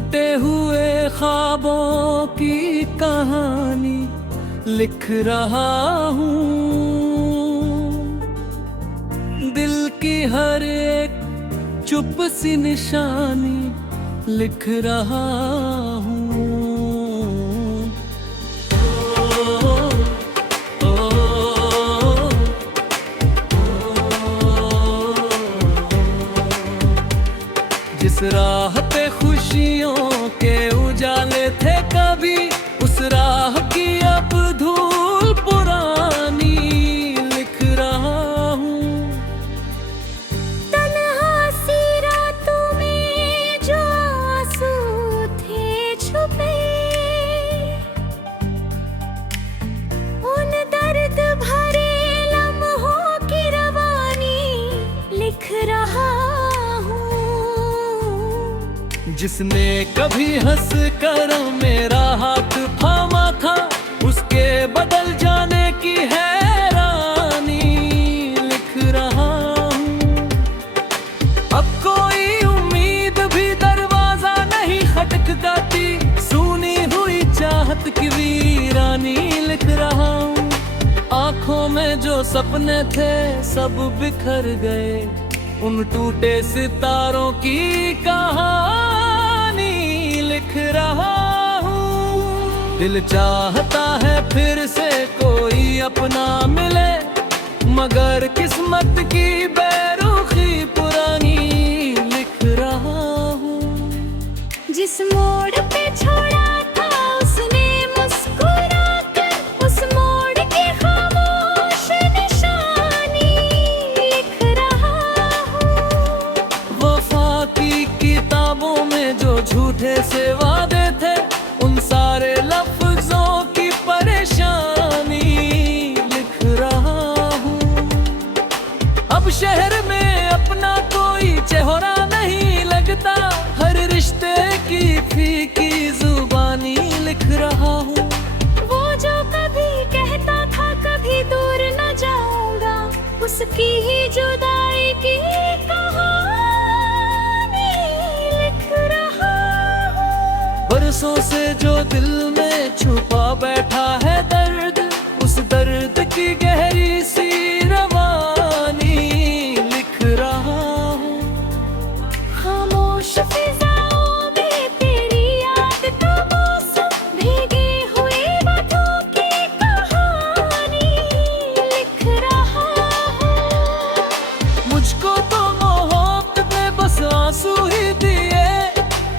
टूटे हुए ख्वाबों की कहानी लिख रहा हूँ। दिल की हर एक चुप सी निशानी लिख रहा हूँ। जिस राह पे खुशियों के उजाले थे कभी, उस राह की अब धूल पुरानी लिख रहा हूँ। तन्हा सी रातों में जो आंसू थे छुपे, उन दर्द भरे लम्हों की रवानी लिख रहा हूँ। जिसने कभी हंस कर मेरा हाथ थामा था, उसके बदल जाने की हैरानी लिख रहा हूँ। अब कोई उम्मीद भी दरवाजा नहीं खटखटाती, सुनी हुई चाहत की वीरानी लिख रहा हूँ। आंखों में जो सपने थे सब बिखर गए, उन टूटे सितारों की कहानी लिख रहा हूँ। दिल चाहता है फिर से कोई अपना मिले, मगर किस्मत की बेरुखी पुरानी लिख रहा हूँ। जिस मोड़ पे छोड़ा था उसने मुस्कुरा कर, उस मोड़ की खामोश निशानी लिख रहा हूँ। वफा की किताबों में जो झूठे से वादे थे, उन सारे लफ्जों की परेशानी लिख रहा हूँ। अब शहर में अपना कोई चेहरा नहीं लगता, हर रिश्ते की फीकी जुबानी लिख रहा हूँ। वो जो कभी कहता था कभी दूर न जाऊंगा, उसकी ही जुदाई की कहानी लिख रहा हूँ। बरसों से जो दिल में छुपा बैठा है दर्द, उस दर्द की गहरी सी रवानी लिख रहा हूँ। खामोश फिजाओं में तेरी याद का मौसम, भीगी हुई बातों की कहानी लिख रहा हूँ। मुझको तो मोहब्बत ने बस आंसू ही दिए,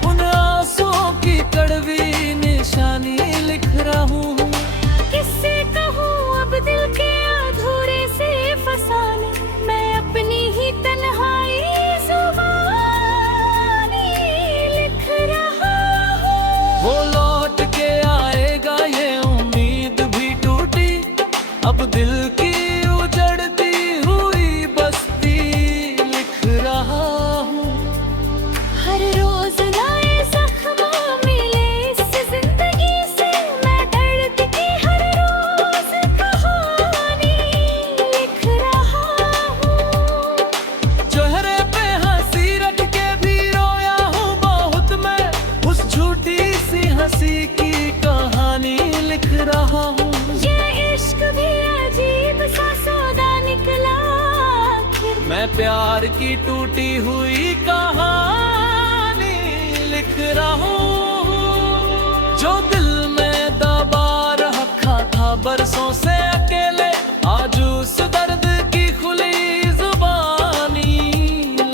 उन आंसुओं की कड़वी निशानी लिख रहा हूँ। किससे कहूँ अब दिल के अधूरे से फसाने, मैं अपनी ही तन्हाई जुबानी लिख रहा हूँ। वो लौट के आएगा ये उम्मीद भी टूटी, अब दिल की उजड़ती हुई बस्ती लिख रहा हूँ। हर रोज नए जख्म मिले इस जिंदगी से, मैं दर्द की हर रोज कहानी लिख रहा हूँ। चेहरे पे हंसी रख के भी रोया हूँ बहुत मैं, उस झूठी सी हंसी की कहानी लिख रहा हूँ। ये इश्क भी अजीब सा सौदा निकला आखिर, मैं प्यार की टूटी हुई कहानी लिख रहा हूँ। जो दिल में दबा रखा था बरसों से अकेले, आज उस दर्द की खुली जुबानी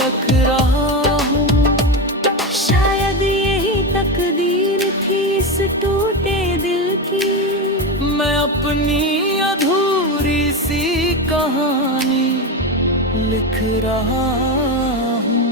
लिख रहा हूँ। शायद यही तकदीर थी इस टूटे दिल की, मैं अपनी अधूरी सी कहानी लिख रहा हूँ।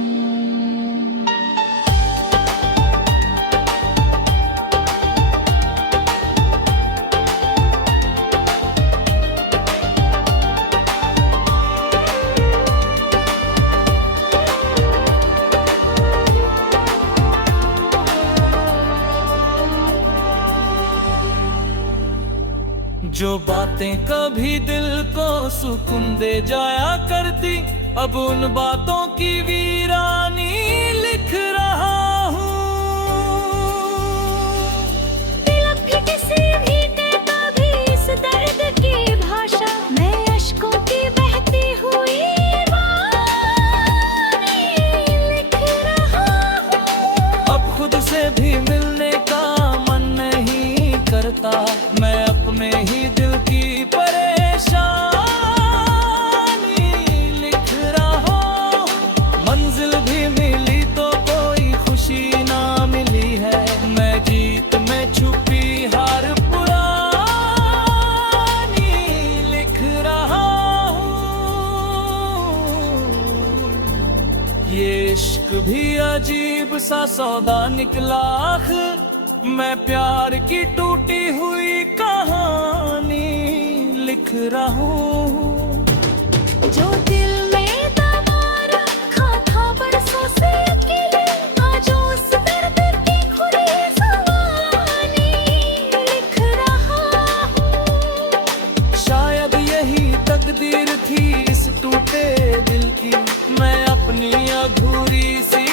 जो बातें कभी दिल को सुकून दे जाया करती, अब उन बातों की वीरानी लिख रहा हूँ। सा सौदा निकला आखिर। मैं प्यार की टूटी हुई कहानी लिख रहा हूँ। जो दिल में दबा रखा था बरसों से अकेले, आज उस दर्द की खुली ज़ुबानी लिख रहा हूँ। शायद यही तकदीर थी इस टूटे दिल की, मैं अपनी अधूरी सी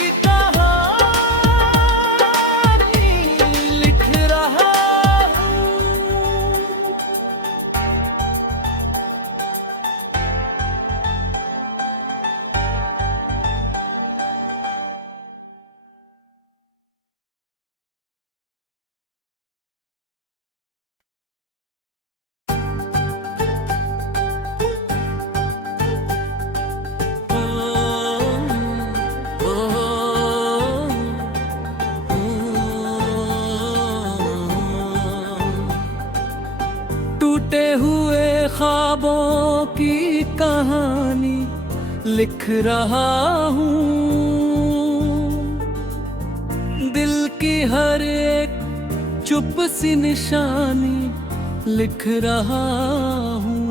टूटे हुए ख्वाबों की कहानी लिख रहा हूँ। दिल की हर एक चुप सी निशानी लिख रहा हूँ।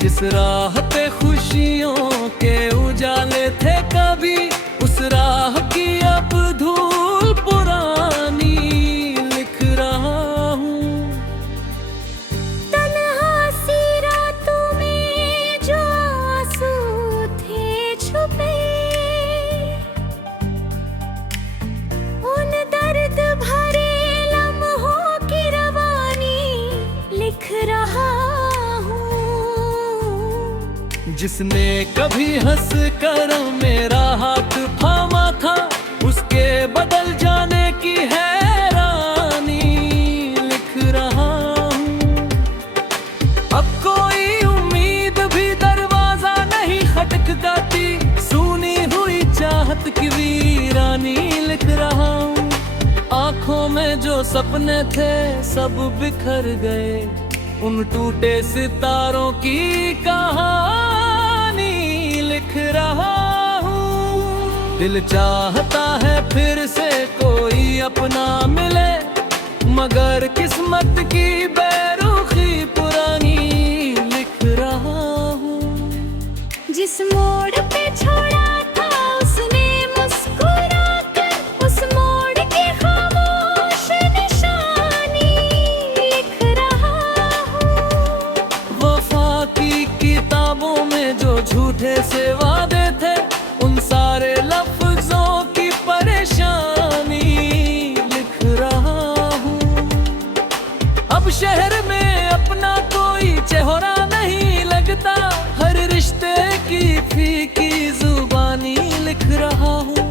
जिस राह पे खुशियों के उजाले थे कभी, उस राह की अब धूल पुरानी लिख रहा हूँ। तन्हा सी रातों में जो आंसू थे छुपे, उन दर्द भरे लम्हों की रवानी लिख रहा हूँ। जिसने कभी हंस कर मेरा हाथ थामा था, उसके बदल जाने की हैरानी लिख रहा हूँ। अब कोई उम्मीद भी दरवाजा नहीं खटखटाती, सुनी हुई चाहत की वीरानी लिख रहा हूँ। आँखों में जो सपने थे सब बिखर गए, उन टूटे सितारों की कहानी लिख रहा हूँ। दिल चाहता है फिर से कोई अपना मिले, मगर किस्मत की बेरुखी पुरानी लिख रहा हूँ। जिस मोड़ पे छोड़ा था उसने मुस्कुरा कर, उस मोड़ की खामोश निशानी लिख रहा हूँ। वफा की किताबों में जो झूठे से वादे थे, उन सारे लफ्जों की परेशानी लिख रहा हूँ। अब शहर में अपना कोई चेहरा नहीं लगता, हर रिश्ते की फीकी जुबानी लिख रहा हूँ।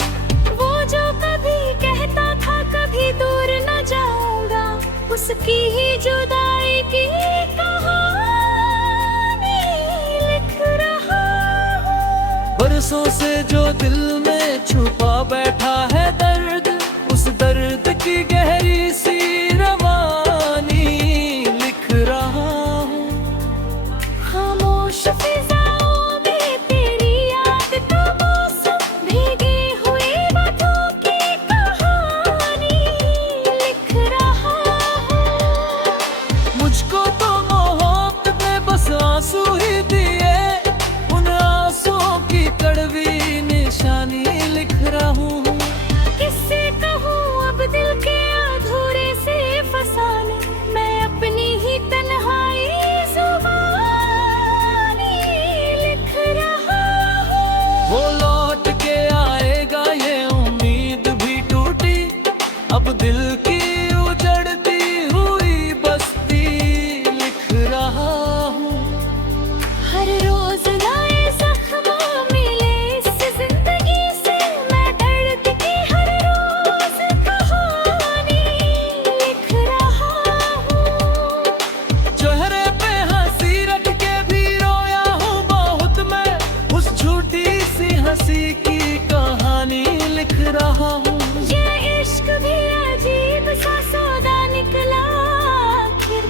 वो जो कभी कहता था कभी दूर न जाऊंगा, उसकी ही जुदाई की कहानी लिख रहा हूँ। बरसों से जो दिल में छुपा बैठा है दर्द, उस दर्द की गहरी सी रवानी लिख रहा हूँ। खामोश फिजाओं में तेरी याद का मौसम, भीगी हुई बातों की कहानी लिख रहा हूँ। मुझको तो मोहब्बत ने बस आंसू ही दिए, उन आंसुओं की कड़वी निशानी लिख रहा हूँ। किससे कहूँ अब दिल के अधूरे से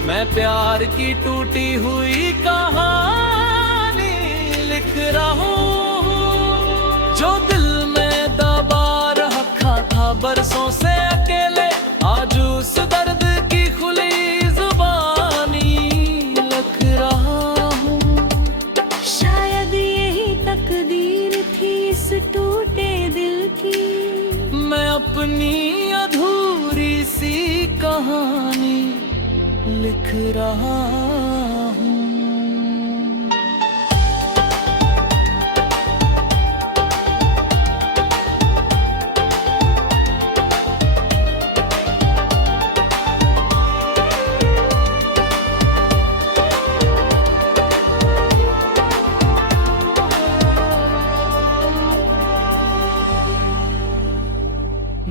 मैं प्यार की टूटी हुई कहानी लिख रहा हूँ। जो दिल में दबा रखा था बरसों से अकेले, आज उस दर्द की खुली जुबानी लिख रहा हूँ। शायद यही तकदीर थी इस टूटे दिल की, मैं अपनी अधूरी सी कहानी लिख रहा हूँ।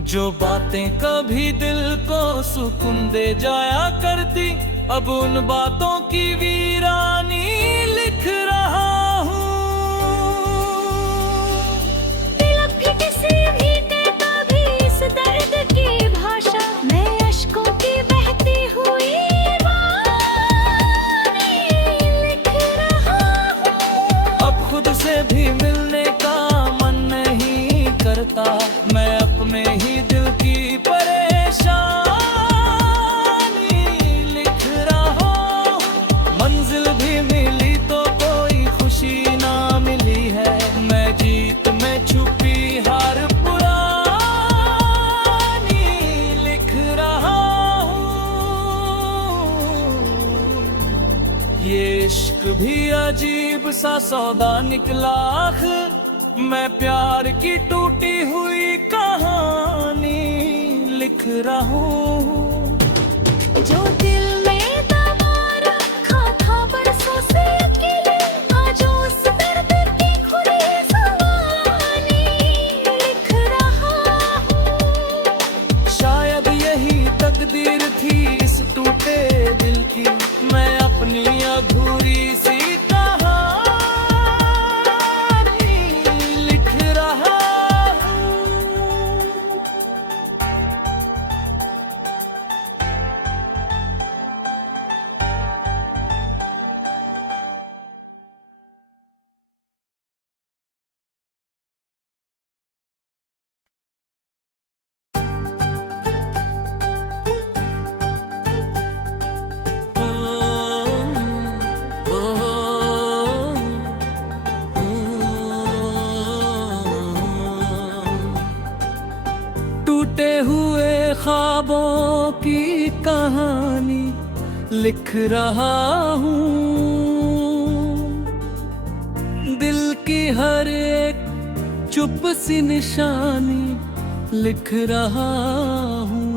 जो बातें कभी दिल को सुकून दे जाया करती, अब उन बातों की वीरानी लिख रहा हूँ। दिल भी किसी भी कहता भी इस दर्द की भाषा, मैं अश्कों की बहती हुई वाणी लिख रहा हूँ। अब खुद से भी मिलने का मन नहीं करता, मैं अपने ही दिल की परेशानी लिख रहा हूँ। मंजिल भी मिली तो कोई खुशी ना मिली है, मैं जीत में छुपी हार पुरानी लिख रहा हूँ। ये इश्क भी अजीब सा सौदा निकला आखिर, मैं प्यार की टूटी हुई कहानी लिख रहा हूँ। जो दिल में दबा रखा था बरसों से अकेले, आज उस दर्द की खुली जुबानी लिख रहा हूँ। शायद यही तकदीर थी इस टूटे दिल की, मैं अपनी अधूरी सी टूटे हुए ख्वाबों की कहानी लिख रहा हूँ। दिल की हर एक चुप सी निशानी लिख रहा हूँ।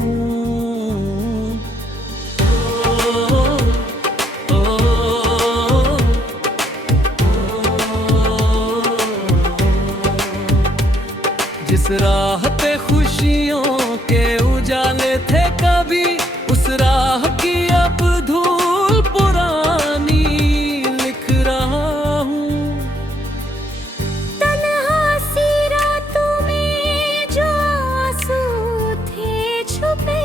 जिस राह पे खुशियों के उजाले थे कभी, उस राह की अब धूल पुरानी लिख रहा हूँ। तन्हा सी रातों में जो आंसू थे छुपे,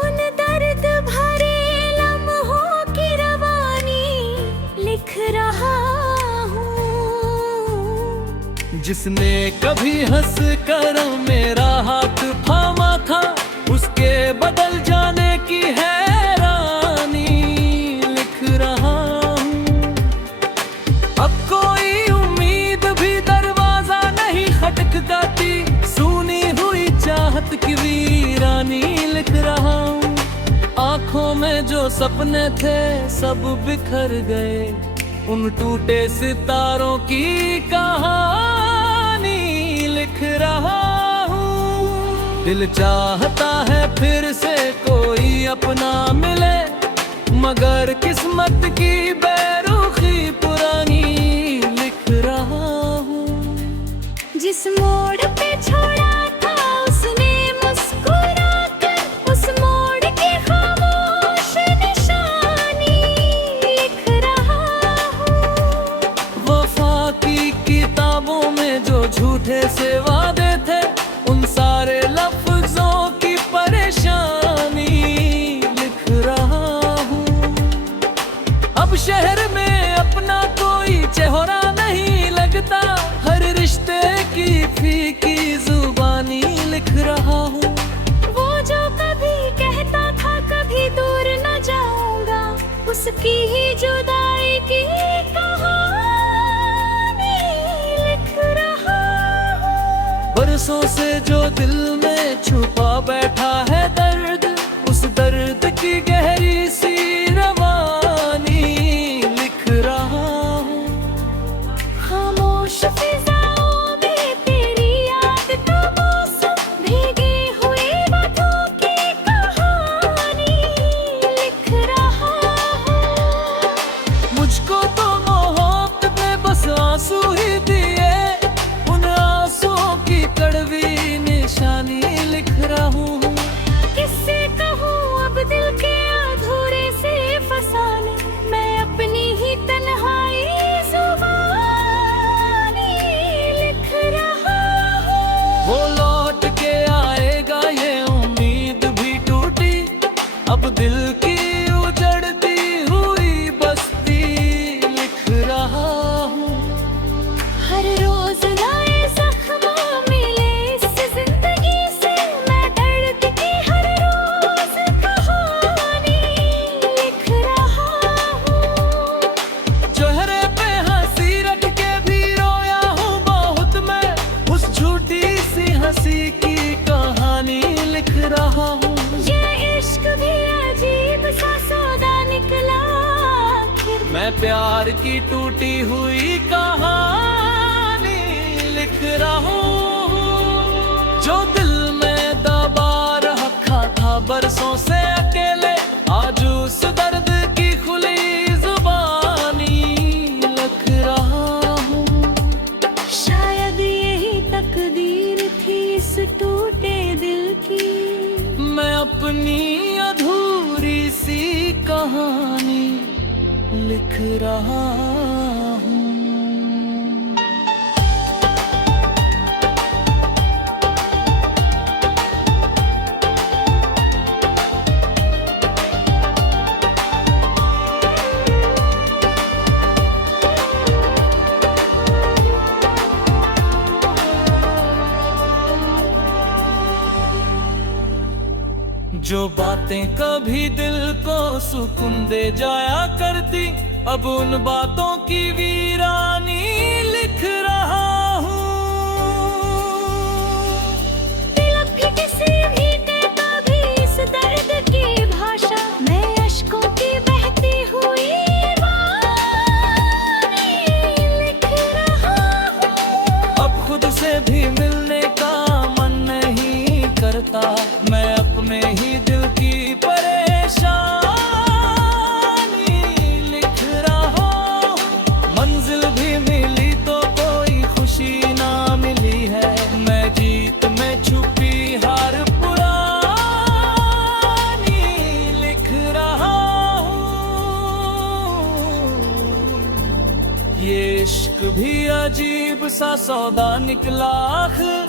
उन दर्द भरे लम्हों की रवानी लिख रहा हूँ। जिसने कभी हंस कर मेरा हाथ थामा था, उसके बदल जाने की हैरानी लिख रहा हूँ। अब कोई उम्मीद भी दरवाजा नहीं खटखटाती, सुनी हुई चाहत की वीरानी लिख रहा हूँ। आँखों में जो सपने थे सब बिखर गए, उन टूटे सितारों की कहानी लिख रहा हूँ। दिल चाहता है फिर से कोई अपना मिले, मगर किस्मत की बेरुखी पुरानी लिख रहा हूँ। जिस मोड़ पे छोड़ा था उसने मुस्कुरा कर, उस मोड़ की खामोश निशानी लिख रहा हूँ। वफा की किताबों में जो झूठे से वादे थे, उन सारे लफ्जों की परेशानी की ही जुदाई की कहानी लिख रहा हूँ। बरसों से जो दिल में छुपा बैठा है दर्द, उस दर्द की गहरी सी रवानी लिख रहा हूँ। खामोश फिजाओं में तेरी याद का मौसम, भीगी हुई बातों की कहानी लिख रहा हूँ। मुझको तो मोहब्बत में बस आंसू ही दिए, उन आंसुओं की कड़वी निशानी लिख रहा हूँ। किससे कहूँ अब दिल के अधूरे से फसाने, मैं अपनी ही तन्हाई जुबानी लिख रहा हूँ। वो लौट के आएगा ये उम्मीद भी टूटी, अब दिल की उजड़ती हुई बस्ती लिख रहा हूँ। हर रोज नए जख्म मिले इस जिंदगी से, मैं दर्द की हर रोज कहानी लिख रहा हूँ। चेहरे पे हंसी रख के भी रोया हूँ बहुत मैं, उस झूठी सी हंसी की कहानी लिख रहा हूँ। ये इश्क भी अजीब सा सौदा निकला आखिर, मैं प्यार की टूटी हुई कहानी लिख रहा हूँ। जो दिल में दबा रखा था बरसों से अकेले, आज उस दर्द की खुली जुबानी लिख रहा हूँ। शायद यही तकदीर थी इस टूटे दिल की, मैं अपनी अधूरी सी कहानी लिख रहा हूँ। जो बातें कभी दिल को सुकून दे जाया करती, अब उन बातों की वीरानी लिख रहा हूँ। दिल भी किसी भी कहता भी इस दर्द की भाषा, मैं अश्कों की बहती हुई वाणी लिख रहा हूँ। अब खुद से भी मिलने का मन नहीं करता, मैं अपने ही दिल की परेशानी लिख रहा हूँ। मंजिल भी मिली तो कोई खुशी ना मिली है, मैं जीत में छुपी हार पुरानी लिख रहा हूँ। ये इश्क भी अजीब सा सौदा निकला आखिर,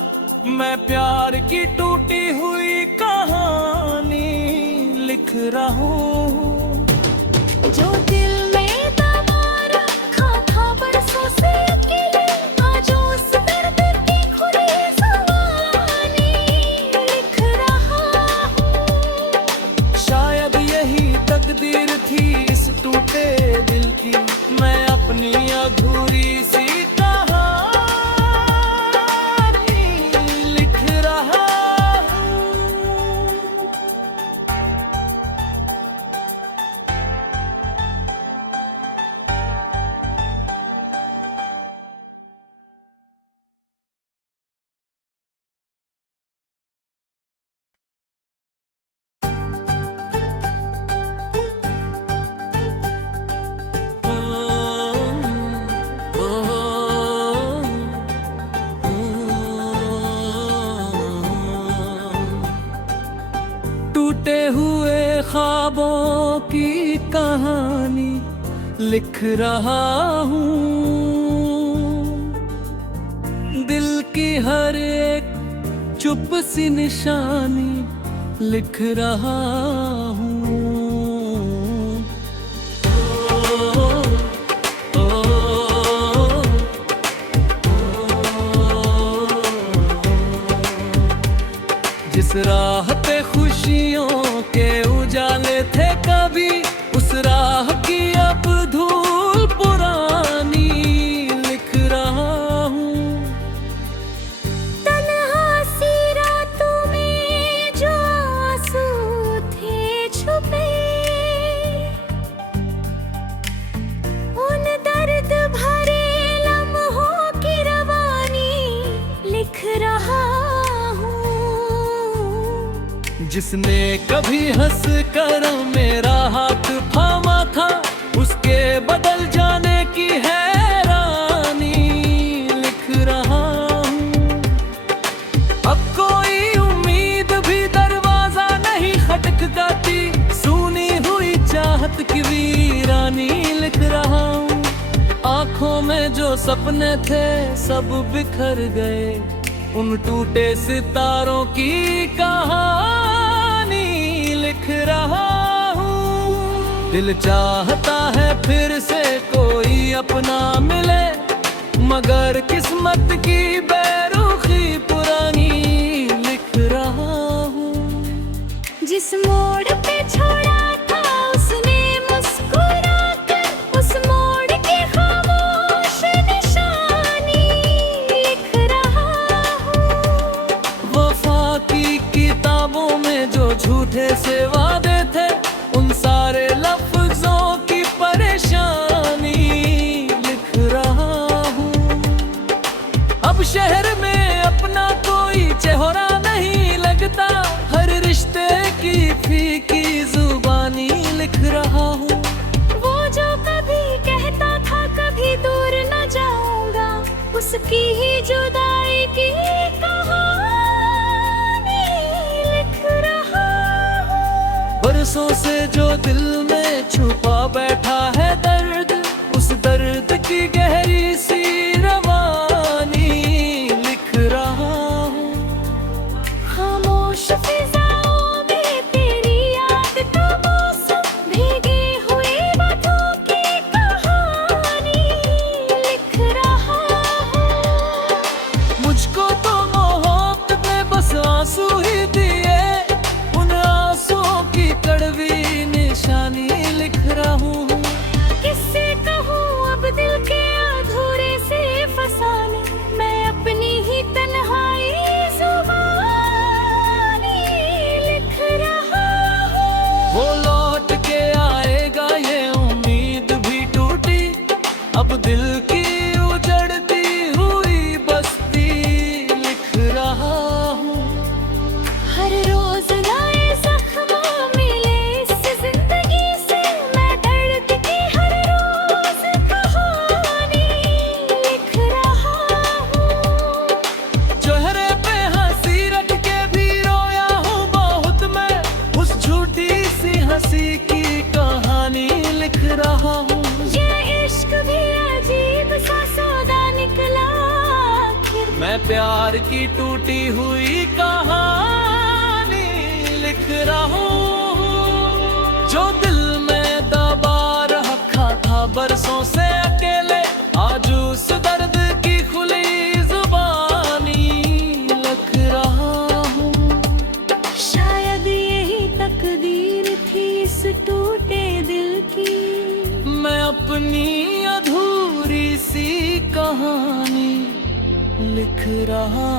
मैं प्यार की टूटी हुई कहानी लिख रहा हूँ। जो दिल में दबा रखा था बरसों से अकेले, आज उस दर्द की खुली जुबानी लिख रहा हूँ। शायद यही तकदीर थी इस टूटे दिल की, मैं अपनी अधूरी सी टूटे हुए ख्वाबों की कहानी लिख रहा हूँ। दिल की हर एक चुप सी निशानी लिख रहा हूँ। जिस राह पे खुशियों के उजाले थे कभी, उस राह की जिसने कभी हंस कर मेरा हाथ थामा था, उसके बदल जाने की हैरानी लिख रहा हूँ। अब कोई उम्मीद भी दरवाजा नहीं खटखटाती, सुनी हुई चाहत की वीरानी लिख रहा हूँ। आंखों में जो सपने थे सब बिखर गए, उन टूटे सितारों की कहानी लिख रहा हूँ। दिल चाहता है फिर से कोई अपना मिले, मगर किस्मत की बेरुखी पुरानी लिख रहा हूँ। जिस मोड़ पे छोड़ा था उसने मुस्कुरा कर, उस मोड़ की खामोश निशानी लिख रहा हूँ। वफा की किताबों में जो झूठे से वादे थे, उन सारे लफ्जों की परेशानी लिख रहा हूँ। अब शहर में अपना कोई चेहरा नहीं लगता, हर रिश्ते की फीकी जुबानी लिख रहा हूँ। वो जो कभी कहता था कभी दूर न जाऊंगा, उसकी ही जुदाई की कहानी लिख रहा हूँ। बरसों से जो दिल में छुपा बैठा है दर्द, उस दर्द की गहरी सी रवानी लिख रहा हूँ। खामोश फिजाओं में तेरी याद का मौसम, भीगी हुई बातों की कहानी लिख रहा हूँ। मुझको तो मोहब्बत ने बस आंसू ही दिए, उन आंसुओं की कड़वी निशानी लिख रहा हूँ। किससे कहूँ अब दिल के अधूरे से फसाने, मैं अपनी ही तन्हाई जुबानी लिख रहा हूँ। वो लौट के आएगा ये उम्मीद भी टूटी, अब दिल की उजड़ती हुई बस्ती लिख रहा हूँ। हर रोज नए जख्म मिले इस जिंदगी से, मैं दर्द की हर रोज कहानी लिख रहा हूँ। चेहरे पे हंसी रख के भी रोया हूँ बहुत मैं, उस झूठी सी हंसी की कहानी लिख रहा हूँ। ये इश्क भी अजीब सा सौदा निकला आखिर, मैं प्यार की टूटी हुई कहानी लिख रहा हूँ। जो दिल में दबा रखा था बरसों से अकेले, आज उस दर्द की खुली जुबानी लिख रहा हूँ। शायद यही तकदीर थी इस टूटे दिल की, मैं अपनी अधूरी सी कहानी लिख रहा